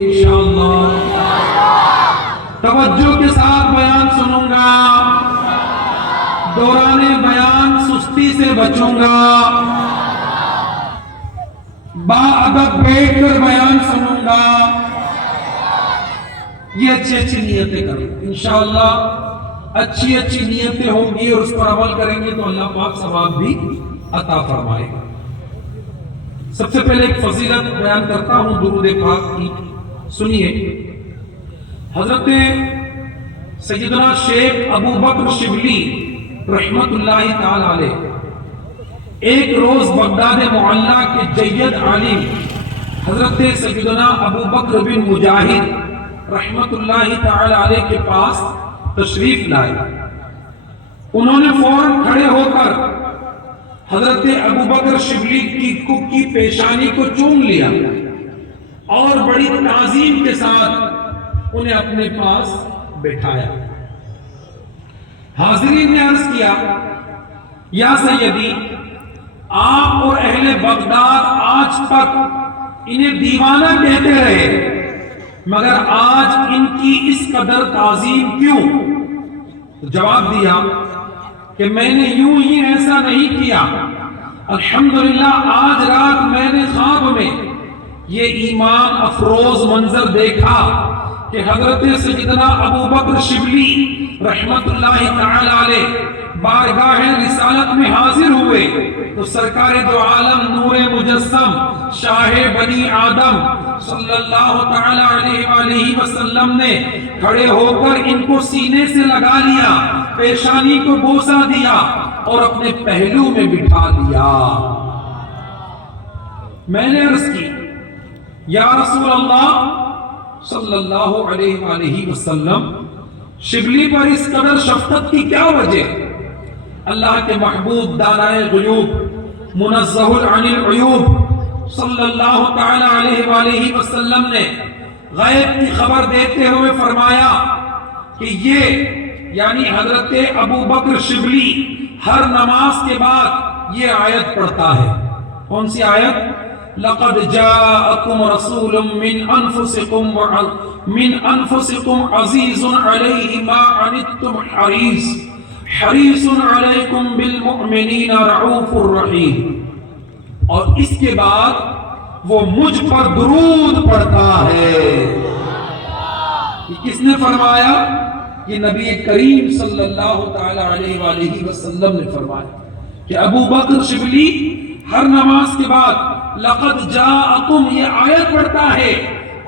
انشاءاللہ توجہ کے ساتھ بیان سنوں گا، دوران بیان سستی سے بچوں گا، باادب بیٹھ کر بیان سنوں گا، یہ اچھی نیتیں کریں انشاءاللہ۔ اچھی نیتیں ہوں گی اور اس پر عمل کریں گے تو اللہ پاک ثواب بھی عطا فرمائے گا۔ سب سے پہلے ایک فضیلت بیان کرتا ہوں درود پاک کی، سنیے۔ حضرت سیدنا شیخ ابو بکر شبلی رحمت اللہ تعالی علیہ ایک روز بغداد معلیٰ کے جید عالم حضرت سیدنا ابو بکر بن مجاہد رحمت اللہ تعالی علیہ کے پاس تشریف لائے۔ انہوں نے فوراً کھڑے ہو کر حضرت ابو بکر شبلی کی پیشانی کو چوم لیا اور بڑی تعظیم کے ساتھ انہیں اپنے پاس بٹھایا۔ حاضرین نے عرض کیا، یا سیدی، آپ اور اہل بغداد آج تک انہیں دیوانہ کہتے رہے، مگر آج ان کی اس قدر تعظیم کیوں؟ جواب دیا کہ میں نے یوں ہی ایسا نہیں کیا، الحمدللہ آج رات میں نے خواب میں یہ ایمان افروز منظر دیکھا کہ حضرت سیدنا ابو بکر شبلی رحمت اللہ تعالی علیہ بارگاہ رسالت میں حاضر ہوئے تو سرکار دو عالم نور مجسم شاہ بنی آدم صلی اللہ تعالی علیہ وآلہ وسلم نے کھڑے ہو کر ان کو سینے سے لگا لیا، پیشانی کو بوسہ دیا اور اپنے پہلو میں بٹھا دیا۔ میں نے عرض کی، یا رسول اللہ صلی اللہ علیہ وآلہ وسلم، شبلی پر اس قدر شفقت کی کیا وجہ؟ اللہ کے محبوب دانائے غیوب منزہ عن العیوب صلی اللہ تعالی علیہ وآلہ وسلم نے غیب کی خبر دیتے ہوئے فرمایا کہ یہ یعنی حضرت ابو بکر شبلی ہر نماز کے بعد یہ آیت پڑھتا ہے۔ کون سی آیت؟ لَقَدْ جَاءَكُمْ رَسُولٌ مِّنْ أَنفُسِكُمْ عَزِيزٌ عَلَيْهِ مَا عَنِتُّمْ حَرِيصٌ عَلَيْكُمْ بِالْمُؤْمِنِينَ رَعُوفٌ رَحِيمٌ، اور اس کے بعد وہ مجھ پر درود پڑھتا ہے۔ یہ کس نے فرمایا؟ یہ نبی کریم صلی اللہ تعالی علیہ وآلہ وسلم نے فرمایا کہ ابو بکر شبلی ہر نماز کے بعد لقد جاءکم یہ آیت پڑھتا ہے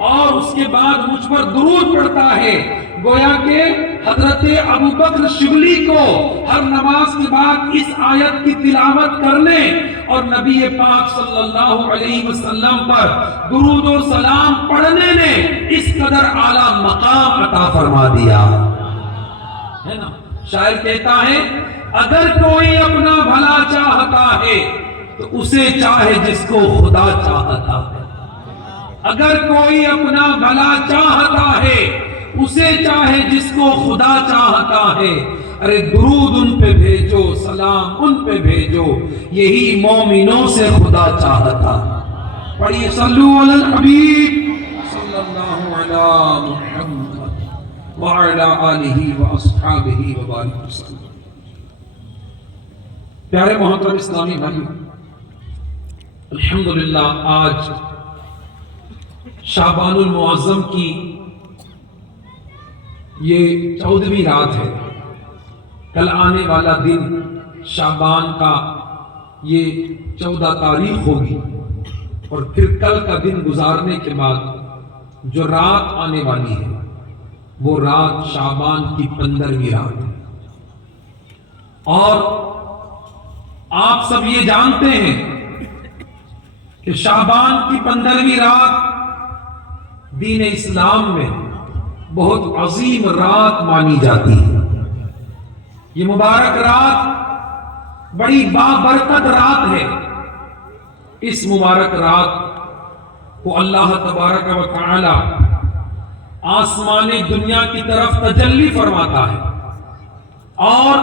اور اس کے بعد مجھ پر درود پڑھتا ہے۔ گویا کہ حضرت ابو بکر شبلی کو ہر نماز کے بعد اس آیت کی تلاوت کرنے اور نبی پاک صلی اللہ علیہ وسلم پر درود و سلام پڑھنے نے اس قدر اعلیٰ مقام عطا فرما دیا ہے نا۔ شاعر کہتا ہے، اگر کوئی اپنا بھلا چاہتا ہے تو اسے چاہے جس کو خدا چاہتا ہے۔ اگر کوئی اپنا بھلا چاہتا ہے اسے چاہے جس کو خدا چاہتا ہے۔ ارے درود ان پہ بھیجو، سلام ان پہ بھیجو، یہی مومنوں سے خدا چاہتا ہے۔ پڑھیے صلو علی الحبیب صلی اللہ علی محمد وعلی آلہ واصحابہ وبارک وسلم۔ پیارے محترم اسلامی بھائیو، الحمدللہ آج شعبان المعظم کی یہ 14ویں رات ہے۔ کل آنے والا دن شعبان کا یہ 14 تاریخ ہوگی اور پھر کل کا دن گزارنے کے بعد جو رات آنے والی ہے وہ رات شعبان کی 15ویں رات ہے۔ اور آپ سب یہ جانتے ہیں کہ شعبان کی 15ویں رات دین اسلام میں بہت عظیم رات مانی جاتی ہے۔ یہ مبارک رات بڑی بابرکت رات ہے۔ اس مبارک رات کو اللہ تبارک و تعالی آسمان دنیا کی طرف تجلی فرماتا ہے اور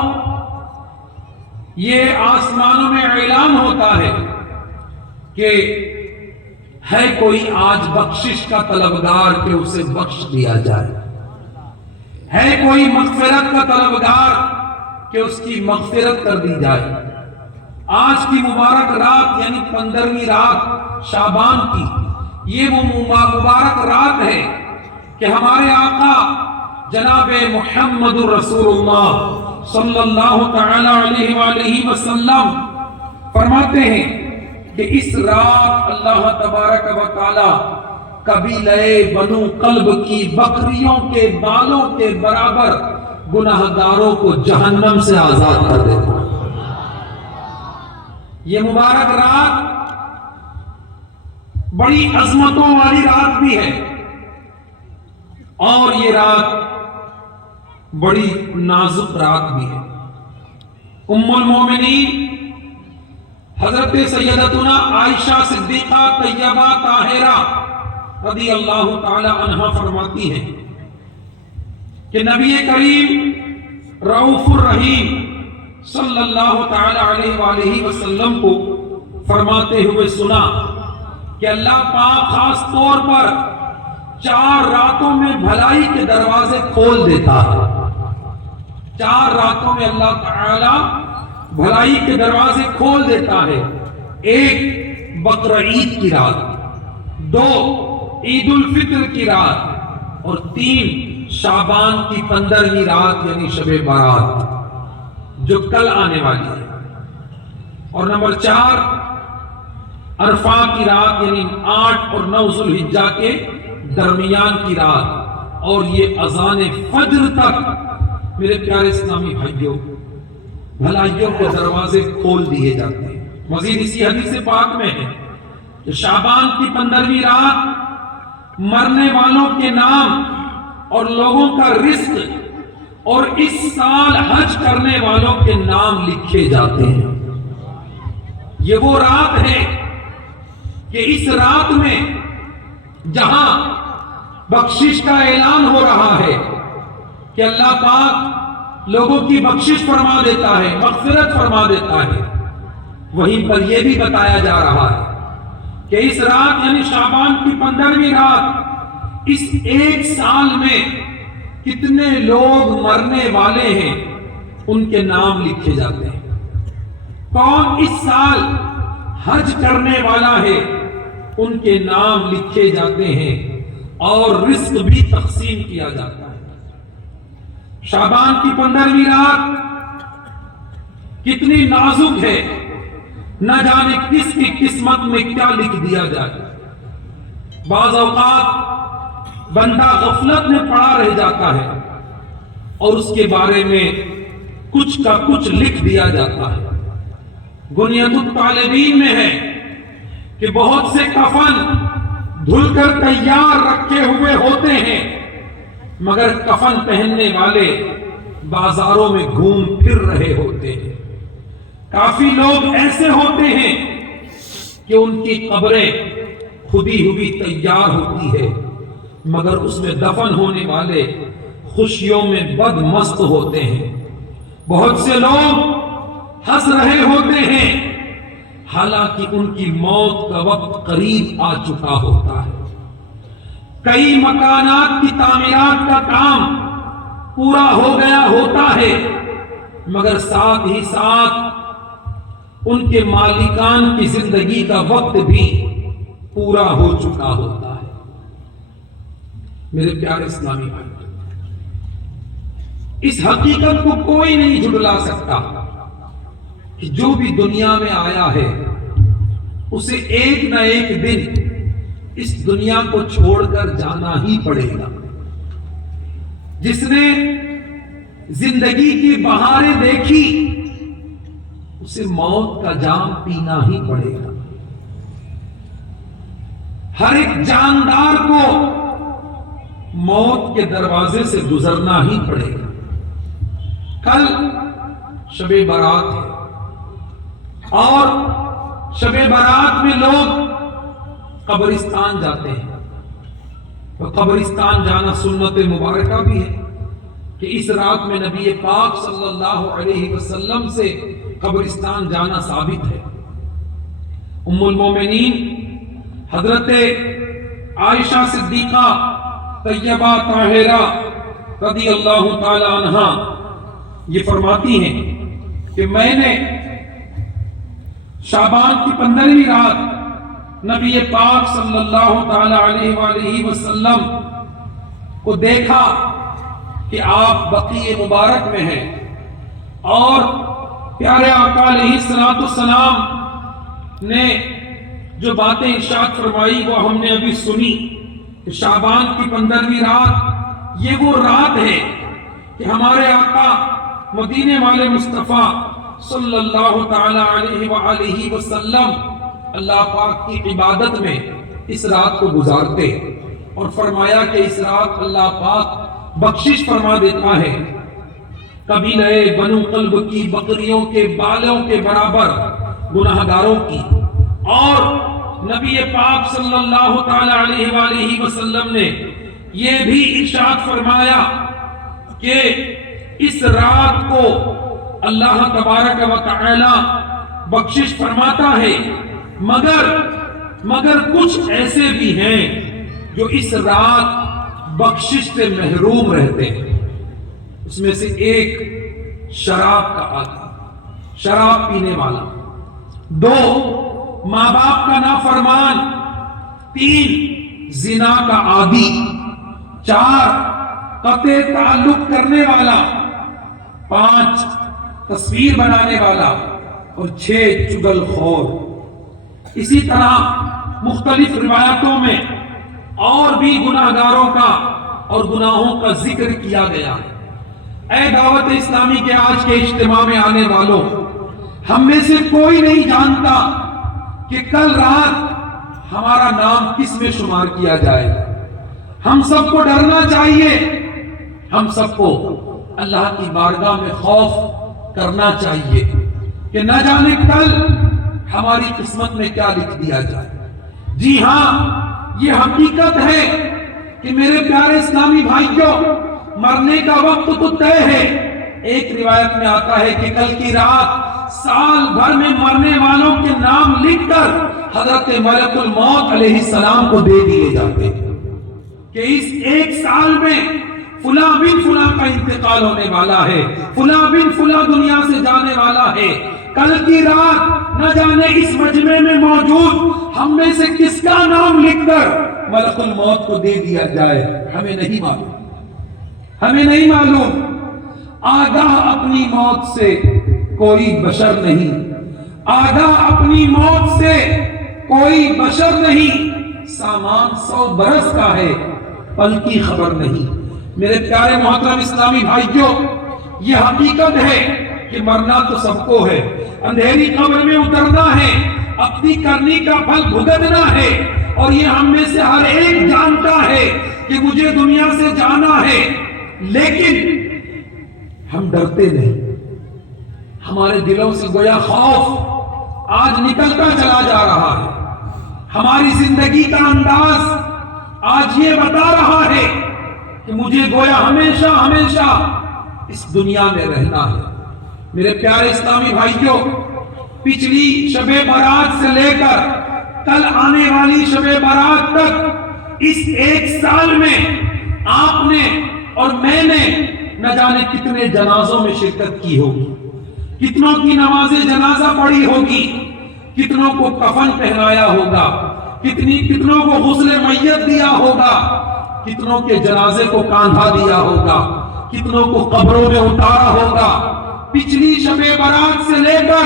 یہ آسمانوں میں اعلان ہوتا ہے کہ ہے کوئی آج بخشش کا طلبگار کہ اسے بخش دیا جائے؟ ہے کوئی مغفرت کا طلبگار کہ اس کی مغفرت کر دی جائے؟ آج کی مبارک رات یعنی 15ویں رات شعبان کی یہ وہ مبارک رات ہے کہ ہمارے آقا جناب محمد رسول اللہ صلی اللہ تعالی علیہ وآلہ وسلم فرماتے ہیں کہ اس رات اللہ تبارک و تعالی قبیلہ بنو قلب کی بکریوں کے بالوں کے برابر گناہگاروں کو جہنم سے آزاد کر دیتا ہے۔ یہ مبارک رات بڑی عظمتوں والی رات بھی ہے اور یہ رات بڑی نازک رات بھی ہے۔ ام المومنین حضرت سیدتنا عائشہ صدیقہ طیبہ طاہرہ رضی اللہ تعالی عنہا فرماتی ہیں کہ نبی کریم رؤوف الرحیم صلی اللہ تعالی علیہ وآلہ وسلم کو فرماتے ہوئے سنا کہ اللہ پاک خاص طور پر 4 راتوں میں بھلائی کے دروازے کھول دیتا ہے۔ 4 راتوں میں اللہ تعالی بھلائی کے دروازے کھول دیتا ہے۔ 1 بقرعید کی رات، 2 عید الفطر کی رات اور 3 شعبان کی 15ویں رات یعنی شب برات جو کل آنے والی ہے، اور نمبر 4 عرفہ کی رات یعنی 8 اور 9 ذوالحجہ کے درمیان کی رات، اور یہ اذان فجر تک میرے پیارے اسلامی بھائیوں بھلائیوں کے دروازے کھول دیے جاتے ہیں۔ مزید اسی حدیث پاک میں ہے کہ شعبان کی 15ویں رات مرنے والوں کے نام اور لوگوں کا رزق اور اس سال حج کرنے والوں کے نام لکھے جاتے ہیں۔ یہ وہ رات ہے کہ اس رات میں جہاں بخشش کا اعلان ہو رہا ہے کہ اللہ پاک لوگوں کی بخشش فرما دیتا ہے، مغفرت فرما دیتا ہے، وہیں پر یہ بھی بتایا جا رہا ہے کہ اس رات یعنی شعبان کی 15ویں رات اس ایک سال میں کتنے لوگ مرنے والے ہیں ان کے نام لکھے جاتے ہیں۔ کون اس سال حج کرنے والا ہے ان کے نام لکھے جاتے ہیں اور رزق بھی تقسیم کیا جاتا ہے۔ شعبان کی 15ویں رات کتنی نازک ہے، نہ جانے کس کی قسمت میں کیا لکھ دیا جائے۔ بعض اوقات بندہ غفلت میں پڑا رہ جاتا ہے اور اس کے بارے میں کچھ کا کچھ لکھ دیا جاتا ہے۔ بنیاد الطالبین میں ہے کہ بہت سے کفن دھل کر تیار رکھے ہوئے ہوتے ہیں مگر کفن پہننے والے بازاروں میں گھوم پھر رہے ہوتے ہیں۔ کافی لوگ ایسے ہوتے ہیں کہ ان کی قبریں کھدی ہوئی تیار ہوتی ہے مگر اس میں دفن ہونے والے خوشیوں میں بد مست ہوتے ہیں۔ بہت سے لوگ ہنس رہے ہوتے ہیں حالانکہ ان کی موت کا وقت قریب آ چکا ہوتا ہے۔ کئی مکانات کی تعمیرات کا کام پورا ہو گیا ہوتا ہے مگر ساتھ ہی ساتھ ان کے مالکان کی زندگی کا وقت بھی پورا ہو چکا ہوتا ہے۔ میرے پیارے اسلامی بھائی، اس حقیقت کو کوئی نہیں جھٹلا سکتا کہ جو بھی دنیا میں آیا ہے اسے ایک نہ ایک دن اس دنیا کو چھوڑ کر جانا ہی پڑے گا۔ جس نے زندگی کی بہاریں دیکھی اسے موت کا جام پینا ہی پڑے گا۔ ہر ایک جاندار کو موت کے دروازے سے گزرنا ہی پڑے گا۔ کل شب برات ہے اور شب برات میں لوگ قبرستان جاتے ہیں، تو قبرستان جانا سنت مبارکہ بھی ہے کہ اس رات میں نبی پاک صلی اللہ علیہ وسلم سے قبرستان جانا ثابت ہے۔ ام المومنین حضرت عائشہ صدیقہ طیبہ طاہرہ رضی اللہ تعالی عنہا یہ فرماتی ہیں کہ میں نے شعبان کی 15ویں رات نبی پاک صلی اللہ تعالی علیہ وآلہ وسلم کو دیکھا کہ آپ بقیع مبارک میں ہیں، اور پیارے آقا علیہ السلام نے جو باتیں ارشاد فرمائی وہ ہم نے ابھی سنی کہ شعبان کی 15ویں رات یہ وہ رات ہے کہ ہمارے آقا مدینے والے مصطفیٰ صلی اللہ تعالی علیہ وآلہ وسلم اللہ پاک کی عبادت میں اس رات کو گزارتے، اور فرمایا کہ اس رات اللہ پاک بخشش فرما دیتا ہے قبیلہ بنو قلب کی بکریوں کے بالوں کے برابر گناہگاروں کی۔ اور نبی پاک صلی اللہ تعالی علیہ وآلہ وسلم نے یہ بھی ارشاد فرمایا کہ اس رات کو اللہ تبارک و تعالی بخشش فرماتا ہے، مگر کچھ ایسے بھی ہیں جو اس رات بخشش سے محروم رہتے ہیں۔ اس میں سے ایک شراب کا عادی، شراب پینے والا، 2 ماں باپ کا نافرمان، 3 زنا کا عادی، 4 قطع تعلق کرنے والا، 5 تصویر بنانے والا، اور 6 چغل خور۔ اسی طرح مختلف روایتوں میں اور بھی گناہگاروں کا اور گناہوں کا ذکر کیا گیا ہے۔ اے دعوت اسلامی کے آج کے اجتماع میں آنے والوں، ہم میں سے کوئی نہیں جانتا کہ کل رات ہمارا نام کس میں شمار کیا جائے۔ ہم سب کو ڈرنا چاہیے، ہم سب کو اللہ کی بارگاہ میں خوف کرنا چاہیے کہ نہ جانے کل ہماری قسمت میں کیا لکھ دیا جائے۔ جی ہاں، یہ حقیقت ہے کہ میرے پیارے اسلامی بھائیوں، مرنے کا وقت تو طے ہے۔ ایک روایت میں آتا ہے کہ کل کی رات سال بھر میں مرنے والوں کے نام لکھ کر حضرت ملک الموت علیہ السلام کو دے دیے جاتے ہیں کہ اس ایک سال میں فلاں بن فلاں کا انتقال ہونے والا ہے، فلاں بن فلاں دنیا سے جانے والا ہے۔ کل کی رات نہ جانے اس مجمع میں موجود ہم میں سے کس کا نام لکھ کر ملک الموت کو دے دیا جائے، ہمیں نہیں معلوم، ہمیں نہیں معلوم۔ آگاہ اپنی موت سے کوئی بشر نہیں، آگاہ اپنی موت سے کوئی بشر نہیں۔ سامان 100 برس کا ہے، پل کی خبر نہیں۔ میرے پیارے محترم اسلامی بھائیوں، یہ حقیقت ہے کہ مرنا تو سب کو ہے، اندھیری قبر میں اترنا ہے، اپنی کرنی کا پھل بھگتنا ہے، اور یہ ہم میں سے ہر ایک جانتا ہے کہ مجھے دنیا سے جانا ہے، لیکن ہم ڈرتے نہیں۔ ہمارے دلوں سے گویا خوف آج نکلتا چلا جا رہا ہے۔ ہماری زندگی کا انداز آج یہ بتا رہا ہے کہ مجھے گویا ہمیشہ ہمیشہ اس دنیا میں رہنا ہے۔ میرے پیارے اسلامی بھائیوں، پچھلی شب برات سے لے کر کل آنے والی شب برات تک اس ایک سال میں آپ نے اور میں نے نہ جانے کتنے جنازوں میں شرکت کی ہوگی، کتنوں کی نماز جنازہ پڑھی ہوگی، کتنوں کو کفن پہنایا ہوگا، کتنوں کو غسل میت دیا ہوگا، کتنوں کے جنازے کو کاندھا دیا ہوگا، کتنوں کو قبروں میں اتارا ہوگا۔ پچھلی شب برات سے لے کر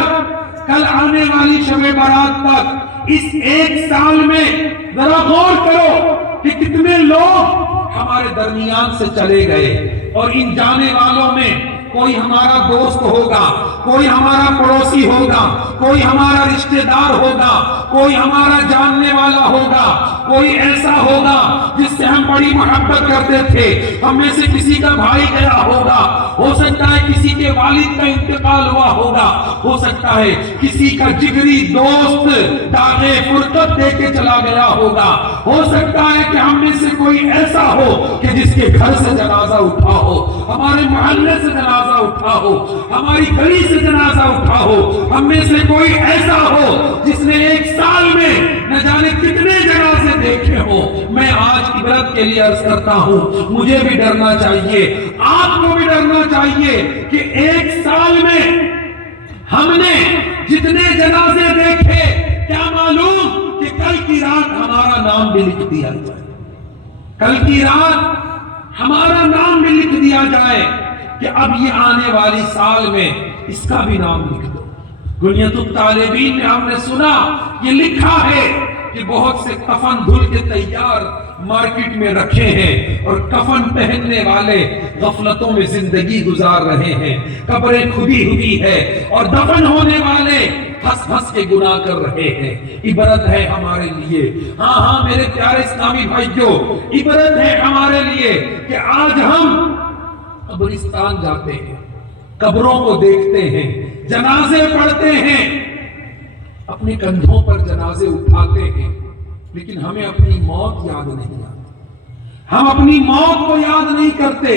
کل آنے والی شب برات تک اس ایک سال میں ذرا غور کرو کہ کتنے لوگ ہمارے درمیان سے چلے گئے، اور ان جانے والوں میں کوئی ہمارا دوست ہوگا، کوئی ہمارا پڑوسی ہوگا، کوئی ہمارا رشتہ دار ہوگا، کوئی ہمارا جاننے والا ہوگا، کوئی ایسا ہوگا جس سے ہم بڑی محبت کرتے تھے، ہم میں سے کسی کا بھائی گیا ہوگا، ہو سکتا ہے کسی کے والد کا انتقال ہوا ہوگا، ہو سکتا ہے کسی کا جگری دوست داغ فرقت دے کے چلا گیا ہوگا، ہو سکتا ہے کہ ہم میں سے کوئی ایسا ہو کہ جس کے گھر سے جنازہ اٹھا ہو، ہمارے محلے سے جنازہ جنازہ اٹھاؤ، ہماری گلی سے جنازہ اٹھاؤ، ہم میں سے کوئی ایسا ہو جس نے ایک سال میں نہ جانے کتنے جنازے دیکھے ہو۔ میں آج عبرت کے لیے عرض کرتا ہوں، مجھے بھی ڈرنا چاہیے، آپ کو بھی ڈرنا چاہیے کہ ایک سال میں ہم نے جتنے جنازے دیکھے، کیا معلوم کہ کل کی رات ہمارا نام بھی لکھ دیا جائے، کل کی رات ہمارا نام بھی لکھ دیا جائے کہ اب یہ آنے والی سال میں اس کا بھی نام لکھ دو۔ گنیت الطالبین میں ہم نے سنا، یہ لکھا ہے کہ بہت سے کفن دھل کے تیار مارکیٹ میں رکھے ہیں اور کفن پہننے والے غفلتوں میں زندگی گزار رہے ہیں، قبریں کھدی ہوئی ہے اور دفن ہونے والے ہنس ہنس کے گناہ کر رہے ہیں۔ عبرت ہے ہمارے لیے، ہاں میرے پیارے اسلامی بھائیوں، عبرت ہے ہمارے لیے کہ آج ہم قبرستان جاتے ہیں، قبروں کو دیکھتے ہیں، جنازے پڑھتے ہیں، اپنے کندھوں پر جنازے اٹھاتے ہیں، لیکن ہمیں اپنی موت یاد نہیں آتی، ہم اپنی موت کو یاد نہیں کرتے۔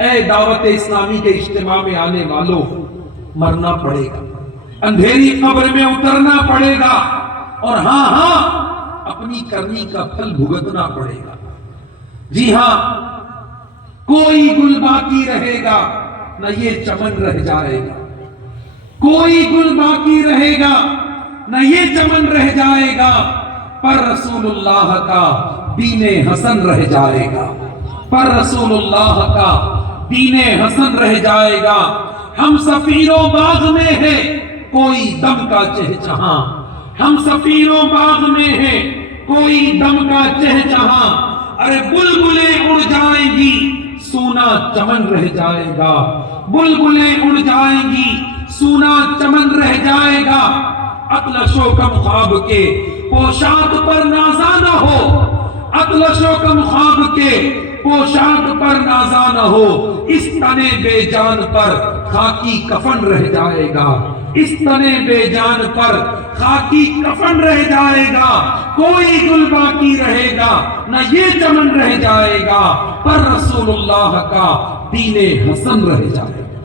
اے دعوت اسلامی کے اجتماع میں آنے والوں، مرنا پڑے گا، اندھیری قبر میں اترنا پڑے گا، اور ہاں اپنی کرنی کا پھل بھگتنا پڑے گا۔ جی ہاں، کوئی گل باقی رہے گا نہ یہ چمن رہ جائے گا، کوئی گل باقی رہے گا نہ یہ چمن رہ جائے گا، پر رسول اللہ کا دین حسن رہ جائے گا، پر رسول اللہ کا دین حسن رہ جائے گا۔ ہم سفیروں باغ میں ہیں، کوئی دم کا چہچہاں، ہم سفیروں باغ میں ہیں، کوئی دم کا چہچہاں، ارے بلبلیں اڑ جائیں گی، سونا چمن رہ جائے گا، بلبلیں اڑ جائیں گی، سونا چمن رہ جائے گا۔ اطلس و کم خواب کے پوشاک پر نازا نہ ہو، اطلس و کم خواب کے پوشاک پر نازا نہ ہو، اس تنے بے جان پر خاکی کفن رہ جائے گا، اس تنے بے جان پر خاکی کفن رہ جائے گا، کوئی گل باقی رہے گا نہ یہ چمن رہ جائے گا، پر رسول اللہ کا دین حسن رہ جائے گا۔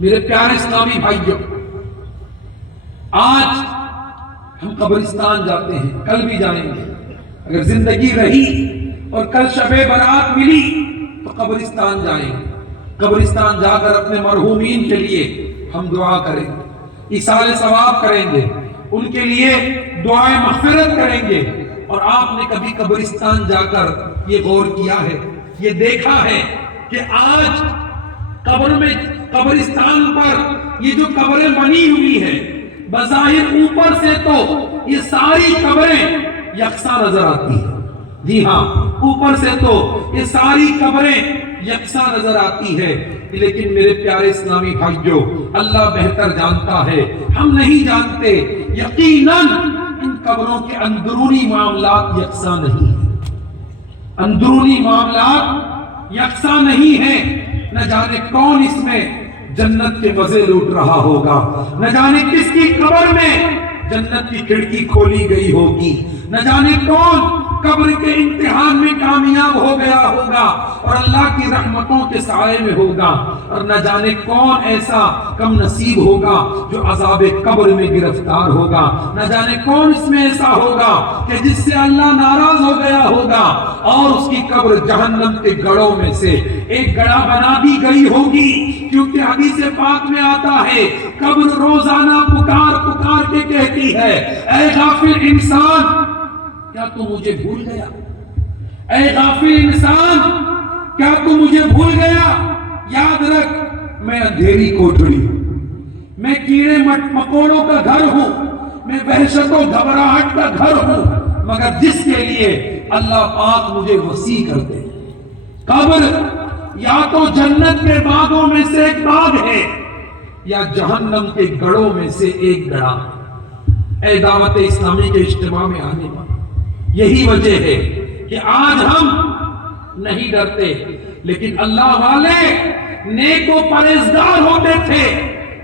میرے پیارے اسلامی بھائیوں، آج ہم قبرستان جاتے ہیں، کل بھی جائیں گے، اگر زندگی رہی اور کل شب برات ملی تو قبرستان جائیں گے، قبرستان جا کر اپنے مرحومین کے لیے ہم دعا کریں گے، ایصال ثواب کریں گے، ان کے لیے دعائیں مغفرت کریں گے۔ اور آپ نے کبھی قبرستان جا کر یہ غور کیا ہے، یہ دیکھا ہے کہ آج قبرستان پر یہ جو قبریں بنی ہوئی ہیں، بظاہر اوپر سے تو یہ ساری قبریں یکساں نظر آتی ہیں، جی ہاں، اوپر سے تو یہ ساری قبریں یکساں نظر آتی ہے، لیکن میرے پیارے اسلامی بھائیوں، اللہ بہتر جانتا ہے، ہم نہیں جانتے۔ یقیناً ان قبروں کے اندرونی معاملات یکساں نہیں ہیں، اندرونی معاملات یکساں نہیں ہیں، نہ جانے کون اس میں جنت کے مزے لوٹ رہا ہوگا، نہ جانے کس کی قبر میں جنت کی کھڑکی کھولی گئی ہوگی، نہ جانے کون قبر کے امتحان میں کامیاب ہو گیا ہوگا اور اللہ کی رحمتوں کے سائے میں ہوگا، اور نہ جانے کون ایسا کم نصیب ہوگا جو عذاب قبر میں گرفتار ہوگا، نہ جانے کون اس میں ایسا ہوگا کہ جس سے اللہ ناراض ہو گیا ہوگا اور اس کی قبر جہنم کے گڑھوں میں سے ایک گڑھا بنا دی گئی ہوگی، کیونکہ حدیث پاک میں آتا ہے قبر روزانہ پکار پکار کے کہتی ہے، اے غافل انسان، کیا تو مجھے بھول گیا؟ اے غافل انسان، کیا تو مجھے بھول گیا؟ یاد رکھ، میں اندھیری کوٹھڑی ہوں، میں کیڑے مکوڑوں کا گھر ہوں، میں وحشت و گھبراہٹ کا گھر ہوں، مگر جس کے لیے اللہ پاک مجھے وسیع کر دے۔ قبر یا تو جنت کے باغوں میں سے ایک باغ ہے یا جہنم کے گڑھوں میں سے ایک گڑھا۔ اے دعوت اسلامی کے اجتماع میں آنے والے، یہی وجہ ہے کہ آج ہم نہیں ڈرتے، لیکن اللہ والے نیک و پرہیزگار ہوتے تھے،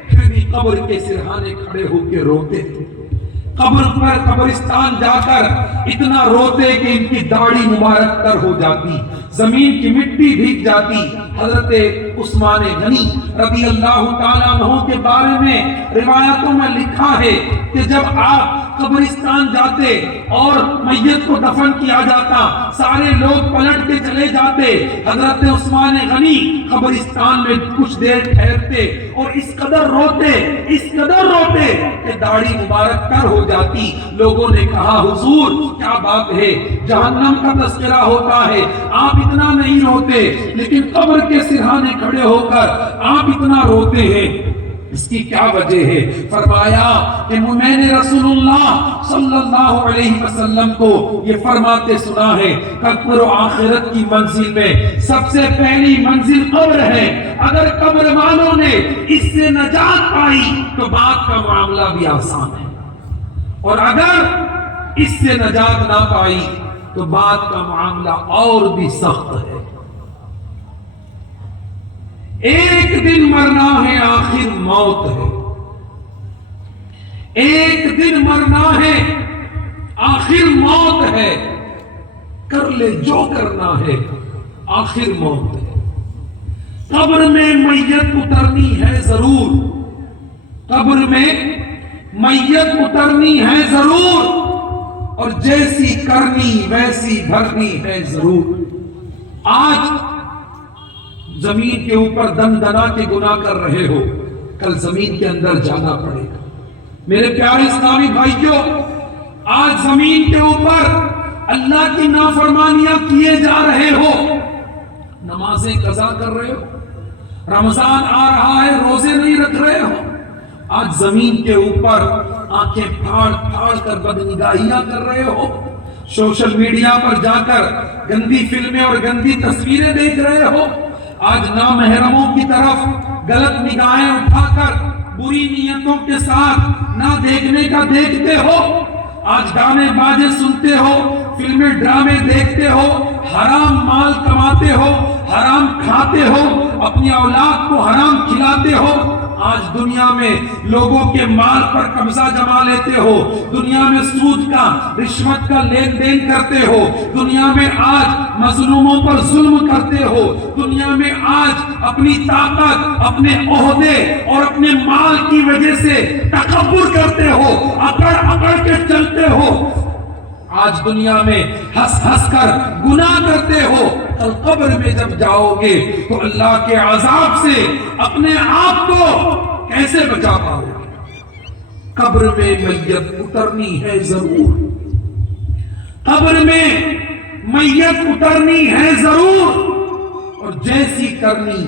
پھر بھی قبر کے سرہانے کھڑے ہو کے روتے تھے، قبر پر قبرستان جا کر اتنا روتے کہ ان کی داڑھی مبارک تر ہو جاتی، زمین کی مٹی بھیگ جاتی۔ حضرت عثمان غنی رضی اللہ تعالیٰ عنہ کے بارے میں روایتوں میں لکھا ہے کہ جب آپ قبرستان جاتے اور میت کو دفن کیا جاتا، سارے لوگ پلٹ کے چلے جاتے، حضرت عثمان غنی قبرستان میں کچھ دیر ٹھہرتے اور اس قدر روتے کہ داڑھی مبارک تر ہو جاتی۔ لوگوں نے کہا حضور کیا بات ہے، جہنم کا تذکرہ ہوتا ہے، آپ اتنا نہیں روتے، لیکن قبر کے سرہانے کھڑے ہو کر آپ اتنا روتے ہیں، اس کی کیا وجہ ہے؟ فرمایا کہ میں نے رسول اللہ صلی اللہ علیہ وسلم کو یہ فرماتے سنا ہے کہ قبر و آخرت کی منزل میں سب سے پہلی منزل قبر ہے۔ اگر قبر والوں نے اس سے نجات پائی تو بعد کا معاملہ بھی آسان ہے، اور اگر اس سے نجات نہ پائی تو بعد کا معاملہ اور بھی سخت ہے۔ ایک دن مرنا ہے، آخر موت ہے، ایک دن مرنا ہے، آخر موت ہے، کر لے جو کرنا ہے، آخر موت ہے۔ قبر میں میت اترنی ہے ضرور، قبر میں میت اترنی ہے ضرور، اور جیسی کرنی ویسی بھرنی ہے ضرور۔ آج زمین کے اوپر دم دنا کے گناہ کر رہے ہو، کل زمین کے اندر جانا پڑے گا۔ میرے پیارے اسلامی بھائیوں، آج زمین کے اوپر اللہ کی نافرمانیاں کیے جا رہے ہو، نمازیں قضا کر رہے ہو، رمضان آ رہا ہے روزے نہیں رکھ رہے ہو، آج زمین کے اوپر آنکھیں پھاڑ پھاڑ کر بدنگاہیاں کر رہے ہو، سوشل میڈیا پر جا کر گندی فلمیں اور گندی تصویریں دیکھ رہے ہو، آج نامحرموں کی طرف غلط نگاہیں اٹھا کر بری نیتوں کے ساتھ نہ دیکھنے کا دیکھتے ہو، آج گانے باجے سنتے ہو، فلمیں ڈرامے دیکھتے ہو، حرام مال کماتے ہو، حرام کھاتے ہو، اپنی اولاد کو حرام کھلاتے ہو، آج دنیا میں لوگوں کے مال پر قبضہ جما لیتے ہو، دنیا میں سود کا رشوت کا لین دین کرتے ہو، دنیا میں آج مظلوموں پر ظلم کرتے ہو، دنیا میں آج اپنی طاقت، اپنے عہدے اور اپنے مال کی وجہ سے تکبر کرتے ہو، اکڑ اکڑ کے چلتے ہو، آج دنیا میں ہنس ہنس کر گناہ کرتے ہو، کل قبر میں جب جاؤ گے تو اللہ کے عذاب سے اپنے آپ کو کیسے بچا پاؤ گے؟ قبر میں میت اترنی ہے ضرور، قبر میں میت اترنی ہے ضرور، اور جیسی کرنی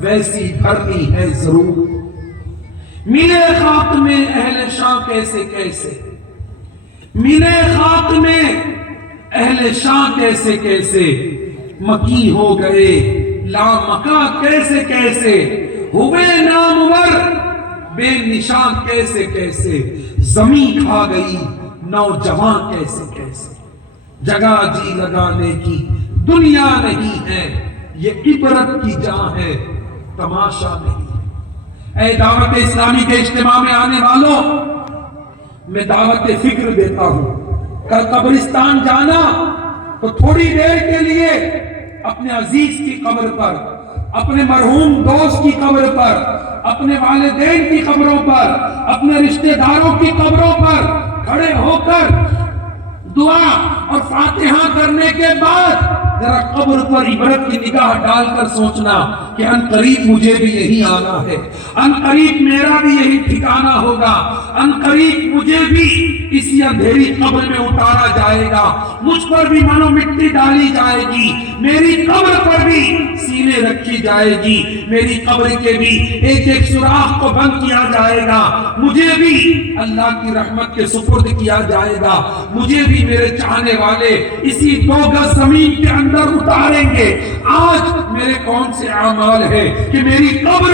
ویسی بھرنی ہے ضرور۔ ملے خاک میں اہل شاہ کیسے کیسے، ملے خاک میں اہل شاہ کیسے کیسے، مکی ہو گئے لامکاں کیسے کیسے، ہوئے نامور بے نشان کیسے کیسے، زمین کھا گئی نوجوان کیسے کیسے۔ جگہ جی لگانے کی دنیا نہیں ہے، یہ عبرت کی جہاں ہے، تماشا نہیں ہے۔ اے دعوت اسلامی کے اجتماع میں آنے والوں، میں دعوت فکر دیتا ہوں، کل قبرستان جانا تو تھوڑی دیر کے لیے اپنے عزیز کی قبر پر، اپنے مرحوم دوست کی قبر پر، اپنے والدین کی قبروں پر، اپنے رشتہ داروں کی قبروں پر کھڑے ہو کر دعا اور فاتحہ کرنے کے بعد ذرا قبر پر عبرت کی نگاہ ڈال کر سوچنا کہ ان قریب مجھے بھی یہی آنا ہے، ان قریب میرا بھی یہی ٹھکانہ ہوگا، ان قریب مجھے بھی اسی اندھیری قبر میں اتارا جائے گا، مجھ پر بھی منو مٹی ڈالی جائے گی، میری قبر پر بھی سینے رکھی جائے گی، میری قبر کے بھی ایک ایک سوراخ کو بند کیا جائے گا، مجھے بھی اللہ کی رحمت کے سپرد کیا جائے گا، مجھے بھی میرے چاہنے والے اسی 2 گز زمین کے اندر اتاریں گے۔ آج میرے کون سے اعمال ہے کہ میری قبر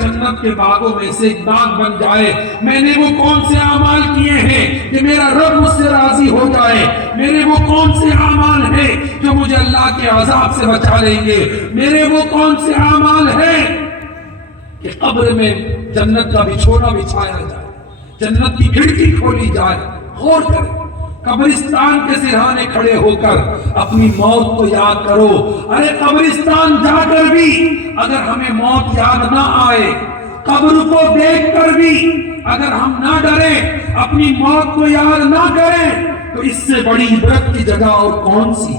جنت کے باغوں میں سے ایک باغ بن جائے؟ میں نے وہ کون سے اعمال کیے ہیں کہ میرا رب مجھ سے راضی ہو جائے؟ میرے وہ کون سے اعمال ہیں جو مجھے اللہ کے عذاب سے بچا لیں گے؟ میرے وہ کون سے اعمال ہیں کہ قبر میں جنت کا بچھونا بچھایا جائے، جنت کی کھڑکی کھولی جائے، غور کریں، قبرستان کے سرہانے کھڑے ہو کر اپنی موت کو یاد کرو۔ ارے قبرستان جا کر بھی اگر ہمیں موت یاد نہ آئے، قبر کو دیکھ کر بھی اگر ہم نہ ڈریں، اپنی موت کو یاد نہ کریں، تو اس سے بڑی عبرت کی جگہ اور کون سی؟